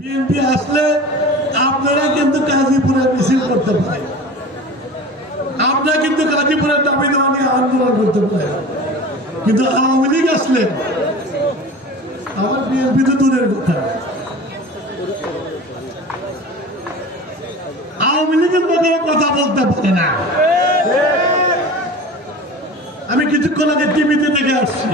BNP আসলে আপনারা কিন্তু গাজীপুরে মিছিল করতে পারেন, আপনারা কিন্তু গাজীপুরের দাবি দেওয়া নিয়ে আন্দোলন করতে পারেন, কিন্তু আওয়ামী লীগ আসলে আমার বিএনপি তো দূরের কথা, আওয়ামী লীগের মতো কথা বলতে পারে না। আমি কিছুক্ষণ আগে টিভিতে দেখে আসছি,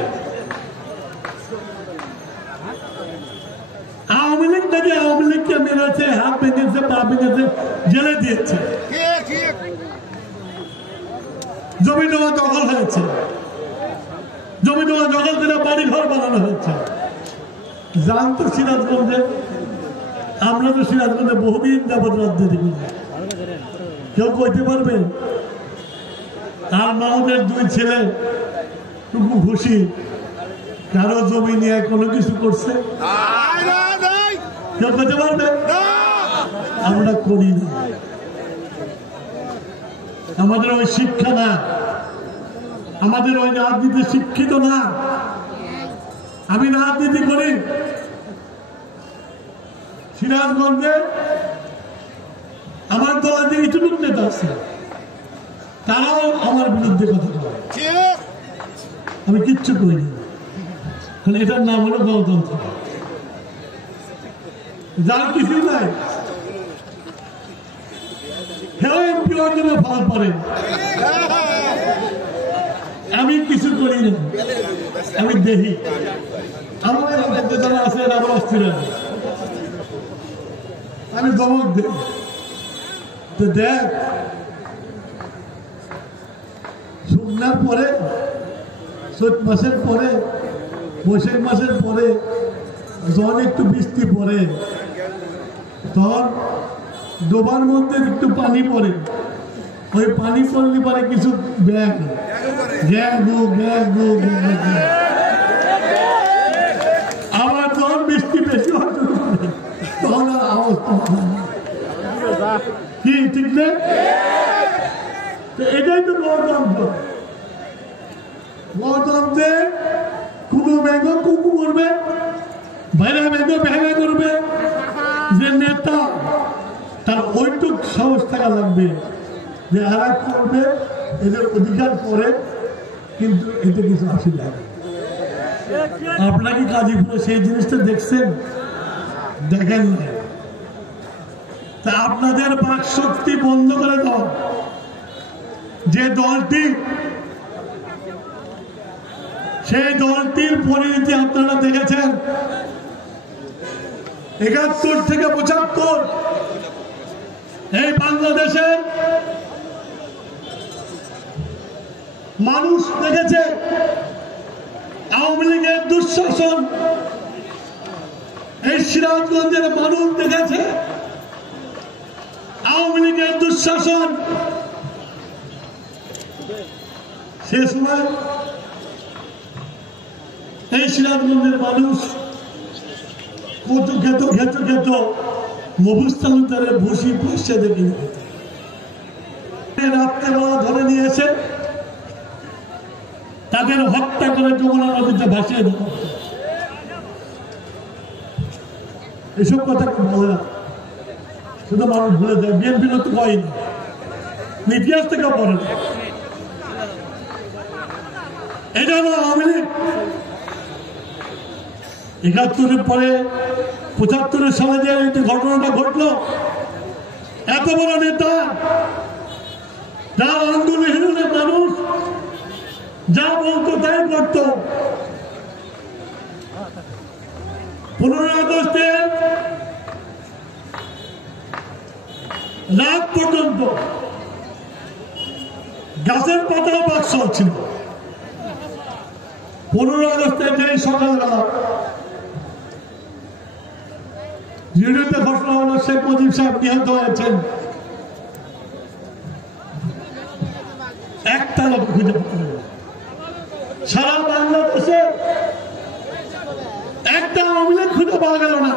আওয়ামী লীগ থেকে আওয়ামী লীগকে মেরেছে, হাত ভেঙেছে, পা ভেঙেছে, জেলে দিয়েছে, জমি জমা দখল হয়েছে, জমি জমা দখল করে বাড়ি ঘর বানানো হয়েছে। জানতো সিরাজগঞ্জে, আমরা তো সিরাজগঞ্জে বহুদিন যাবৎ রাজনীতি করি, কেউ কইতে পারবেন আর মাহমুদের দুই ছেলে টুকু খুশি কারো জমি নিয়ে কোনো কিছু করছে? কেউ কইতে পারবে? আমরা করি না, আমাদের ওই শিক্ষা না, আমাদের ওই রাজনীতি শিক্ষিত না। আমি রাজনীতি করি সিরাজগঞ্জে, আমার দলের যে ইটুটুক নেতা আছে তারাও আমার বিরুদ্ধে কথা বলে, আমি কিচ্ছু করিনি, কারণ এটার নাম হলো গণতন্ত্র। যার কিছু নাই হেও এমপি অর্জনে ফল পড়ে, আমি কিছু করি না, আমি দেখি আমার যারা আছে আমার অস্থির, আমি দমক দিই তো দেখ শুকনার পরে, চৈত মাসের পরে, বৈশাখ মাসের পরে যখন একটু বৃষ্টি পড়ে তখন ডোবার মধ্যে একটু পানি পড়ে, ওই পানি পড়লে পরে কিছু ব্যাগ আবার যখন বৃষ্টি বেশি হয় তখন আর অবস্থা কি ঠিক নেই। এটাই তো গণতন্ত্র, গণতন্ত্রে কোনো ব্যাঙ্গ কুকু করবে, বাইরে ব্যাঙ্গ ভেঙে করবে, যে নেতা তার ওইটুক সাহস থাকা লাগবে যে এরা করবে, এদের অধিকার করে, কিন্তু এতে কিছু অসুবিধা হবে। আপনারা কি গাজীপুরে সেই জিনিসটা দেখছেন? দেখেন না। তা আপনাদের বাক শক্তি বন্ধ করে দাও। যে দলটি, সেই দলটির পরিণতি আপনারা দেখেছেন ৭১ থেকে ৭৫ এই বাংলাদেশের মানুষ দেখেছে আওয়ামী লীগের দুঃশাসন, এই সিরাজগঞ্জের মানুষ দেখেছে আওয়ামী লীগের দুঃশাসন। সে সময় এই সিরাজগঞ্জের মানুষ কত খেত মবুস্তালুতারে ভুসি পয়সা দেখে রাত্রেবেলা ধরে নিয়ে এসে তাদের হত্যা করে যমুনা নদীতে ভাসিয়ে দেওয়া। এসব কথা বলে না, শুধু মানুষ ভুলে যায়। বিএনপি তো হয়নি, ইতিহাস থেকে পড়ে না। এটা হলো আওয়ামী লীগ। ৭১ পরে ৭৫ সালে যে ঘটনাটা ঘটলো, এত বড় নেতা যার আন্দোলনের মানুষ যা বলতো তাই করতো, 15 আগস্টে রাত পর্যন্ত গাছের পাতাও বাক্স ছিল। 15 আগস্টে যে সকালবেলা রেডিওতে ঘোষণা হলো শেখ মুজিব সাহেব নিহত হয়েছেন, একটা লোক খুঁজে পাওয়া গেল। সারা বাংলাদেশে একটা আওয়ামী লীগ খুঁজে পাওয়া গেল না।